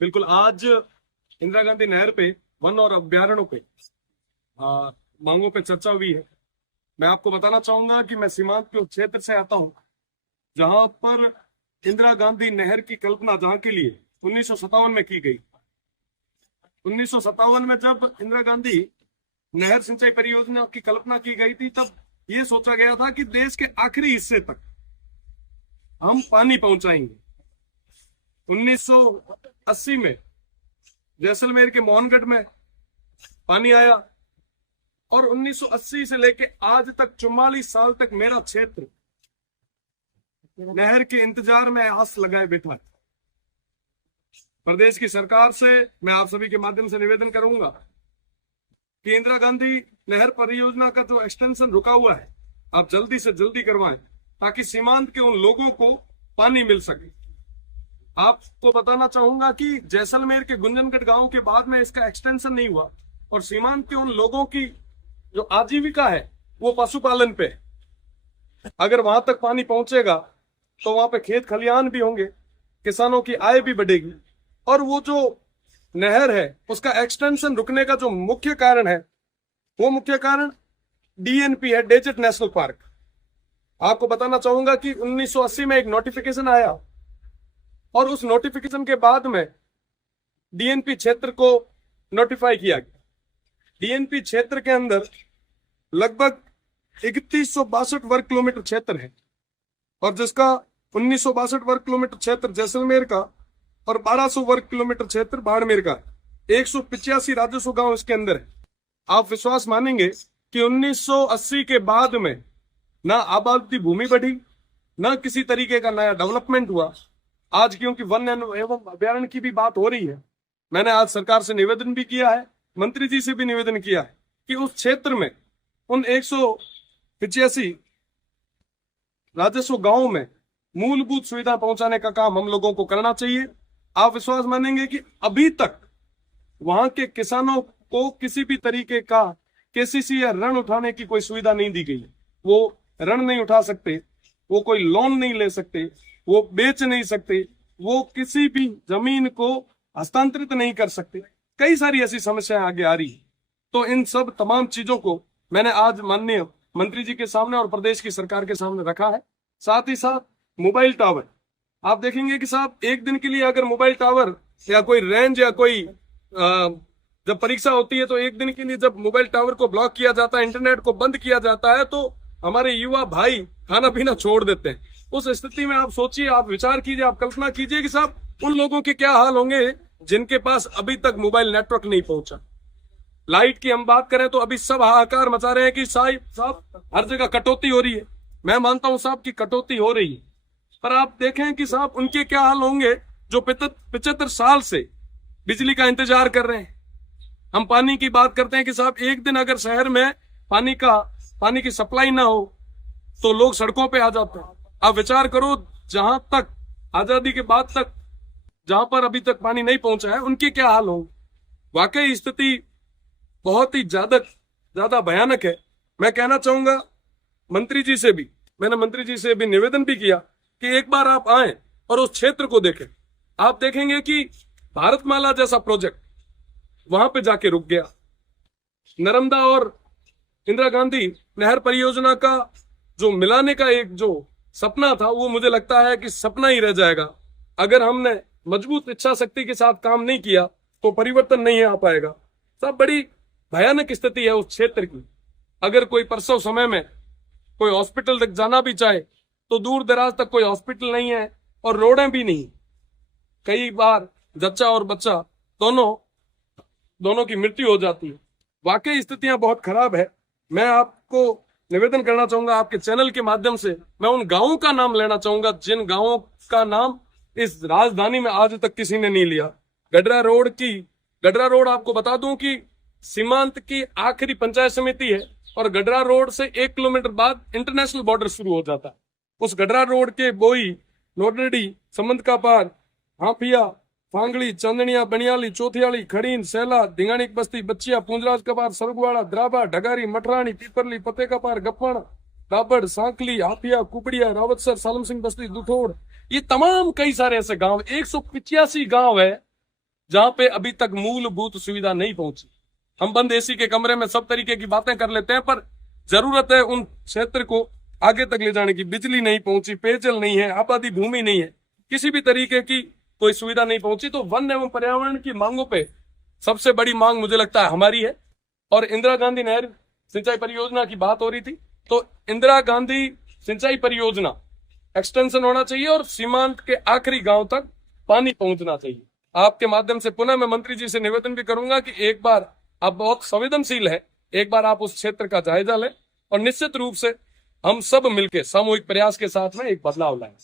बिल्कुल। आज इंदिरा गांधी नहर पे वन और अभ्यारण्यों पे मांगों पे चर्चा हुई है। मैं आपको बताना चाहूंगा कि मैं सीमांत के उस क्षेत्र से आता हूं जहां पर इंदिरा गांधी नहर की कल्पना जहां के लिए 1957 में की गई। 1957 में जब इंदिरा गांधी नहर सिंचाई परियोजना की कल्पना की गई थी, तब ये सोचा गया था कि देश के आखिरी हिस्से तक हम पानी पहुंचाएंगे। 1980 में जैसलमेर के मोहनगढ़ में पानी आया और 1980 से लेके आज तक 44 साल तक मेरा क्षेत्र नहर के इंतजार में आस लगाए बैठा है। प्रदेश की सरकार से मैं आप सभी के माध्यम से निवेदन करूंगा कि इंदिरा गांधी नहर परियोजना का जो एक्सटेंशन रुका हुआ है, आप जल्दी से जल्दी करवाएं ताकि सीमांत के उन लोगों को पानी मिल सके। आपको बताना चाहूंगा कि जैसलमेर के गुंजनगढ़ गांव के बाद में इसका एक्सटेंशन नहीं हुआ और सीमांत के उन लोगों की जो आजीविका है वो पशुपालन पे है। अगर वहां तक पानी पहुंचेगा तो वहां पे खेत खलिहान भी होंगे, किसानों की आय भी बढ़ेगी। और वो जो नहर है उसका एक्सटेंशन रुकने का जो मुख्य कारण है, वो मुख्य कारण डीएनपी है, डेजर्ट नेशनल पार्क। आपको बताना चाहूंगा कि 1980 में एक नोटिफिकेशन आया और उस नोटिफिकेशन के बाद में डीएनपी क्षेत्र को नोटिफाई किया गया। डीएनपी क्षेत्र के अंदर लगभग 3162 वर्ग किलोमीटर क्षेत्र है और जिसका 1962 वर्ग किलोमीटर क्षेत्र जैसलमेर का और 1200 वर्ग किलोमीटर क्षेत्र बाड़मेर का। 185 राजस्व गांव इसके अंदर है। आप विश्वास मानेंगे कि 1980 के बाद में ना आबादी भूमि बढ़ी, ना किसी तरीके का नया डेवलपमेंट हुआ। आज क्योंकि वन एवं अभ्यारण्य की भी बात हो रही है, मैंने आज सरकार से निवेदन भी किया है, मंत्री जी से भी निवेदन किया है कि उस क्षेत्र में उन 185 राजस्व गांवों में मूलभूत सुविधा पहुंचाने का काम हम लोगों को करना चाहिए। आप विश्वास मानेंगे कि अभी तक वहां के किसानों को किसी भी तरीके का केसीसी या ऋण उठाने की कोई सुविधा नहीं दी गई। वो ऋण नहीं उठा सकते, वो कोई लोन नहीं ले सकते, वो बेच नहीं सकते, वो किसी भी जमीन को हस्तांतरित नहीं कर सकते। कई सारी ऐसी समस्याएं आगे आ रही है। तो इन सब तमाम चीजों को मैंने आज माननीय मंत्री जी के सामने और प्रदेश की सरकार के सामने रखा है। साथ ही साथ मोबाइल टावर, आप देखेंगे कि साहब एक दिन के लिए अगर मोबाइल टावर या कोई रेंज या कोई जब परीक्षा होती है तो एक दिन के लिए जब मोबाइल टावर को ब्लॉक किया जाता है, इंटरनेट को बंद किया जाता है, तो हमारे युवा भाई खाना पीना छोड़ देते हैं। उस स्थिति में आप सोचिए, आप विचार कीजिए, आप कल्पना कीजिए कि साहब उन लोगों के क्या हाल होंगे जिनके पास अभी तक मोबाइल नेटवर्क नहीं पहुंचा। लाइट की हम बात करें तो अभी सब हाहाकार मचा रहे हैं कि साहब हर जगह कटौती हो रही है। मैं मानता हूं साहब की कटौती हो रही है, पर आप देखें कि साहब उनके क्या हाल होंगे जो 75 साल से बिजली का इंतजार कर रहे हैं। हम पानी की बात करते हैं कि साहब एक दिन अगर शहर में पानी की सप्लाई ना हो तो लोग सड़कों पे आ जाते हैं। आप विचार करो, जहां तक आजादी के बाद तक जहां पर अभी तक पानी नहीं पहुंचा है उनके क्या हाल होंगे। वाकई स्थिति बहुत ही ज्यादा भयानक है। मैं कहना चाहूंगा मंत्री जी से भी, मैंने मंत्री जी से भी निवेदन भी किया कि एक बार आप आए और उस क्षेत्र को देखें। आप देखेंगे कि भारतमाला जैसा प्रोजेक्ट वहां पे जाके रुक गया। नर्मदा और इंदिरा गांधी नहर परियोजना का जो मिलाने का एक जो सपना था, वो मुझे लगता है कि सपना ही रह जाएगा। अगर हमने मजबूत इच्छा शक्ति के साथ काम नहीं किया तो परिवर्तन नहीं आ पाएगा। सब बड़ी भयानक स्थिति है उस क्षेत्र की। अगर कोई प्रसव समय में कोई हॉस्पिटल तक जाना भी चाहे तो दूर दराज तक कोई हॉस्पिटल नहीं है और रोडें भी नहीं। कई बार जच्चा और बच्चा दोनों की मृत्यु हो जाती है। वाकई स्थितियां बहुत खराब है। मैं आपको निवेदन करना चाहूंगा आपके चैनल के माध्यम से, मैं उन गांवों का नाम लेना चाहूंगा जिन गांवों का नाम इस राजधानी में आज तक किसी ने नहीं लिया। गडरा रोड आपको बता दूं कि सीमांत की आखिरी पंचायत समिति है और गडरा रोड से 1 किलोमीटर बाद इंटरनेशनल बॉर्डर शुरू हो जाता है। उस गडरा रोड के बोई, नोडडी, समंत का पार, हाफिया, फांगड़ी, चंदनिया, बनियाली, चौथियाली, खड़ीन, सेला, धिंगानी बस्ती, बच्चिया, पूंजराज का पार, सरगवाड़ा, द्राबा, ढगारी, मठरानी, पीपरली, पते का पार, गप्पण, दाबड़, सांकली, हाफिया, कुपड़िया, रावतसर, सालम सिंह बस्ती, दुठोड़, ये तमाम कई सारे ऐसे गांव, 185 गांव है जहां पे अभी तक मूलभूत सुविधा नहीं पहुंची। हम बंद एसी के कमरे में सब तरीके की बातें कर लेते हैं, पर जरूरत है उन क्षेत्र को आगे तक ले जाने की। बिजली नहीं पहुंची, पेयजल नहीं है, आबादी भूमि नहीं है, किसी भी तरीके की कोई सुविधा नहीं पहुंची। तो वन एवं पर्यावरण की मांगों पे सबसे बड़ी मांग मुझे लगता है हमारी है। और इंदिरा गांधी नहर सिंचाई परियोजना की बात हो रही थी, तो इंदिरा गांधी सिंचाई परियोजना एक्सटेंशन होना चाहिए और सीमांत के आखिरी गांव तक पानी पहुंचना चाहिए। आपके माध्यम से पुनः मैं मंत्री जी से निवेदन भी करूंगा कि एक बार, आप बहुत संवेदनशील है, एक बार आप उस क्षेत्र का जायजा लें और निश्चित रूप से हम सब मिलकर सामूहिक प्रयास के साथ में एक बदलाव लाएं।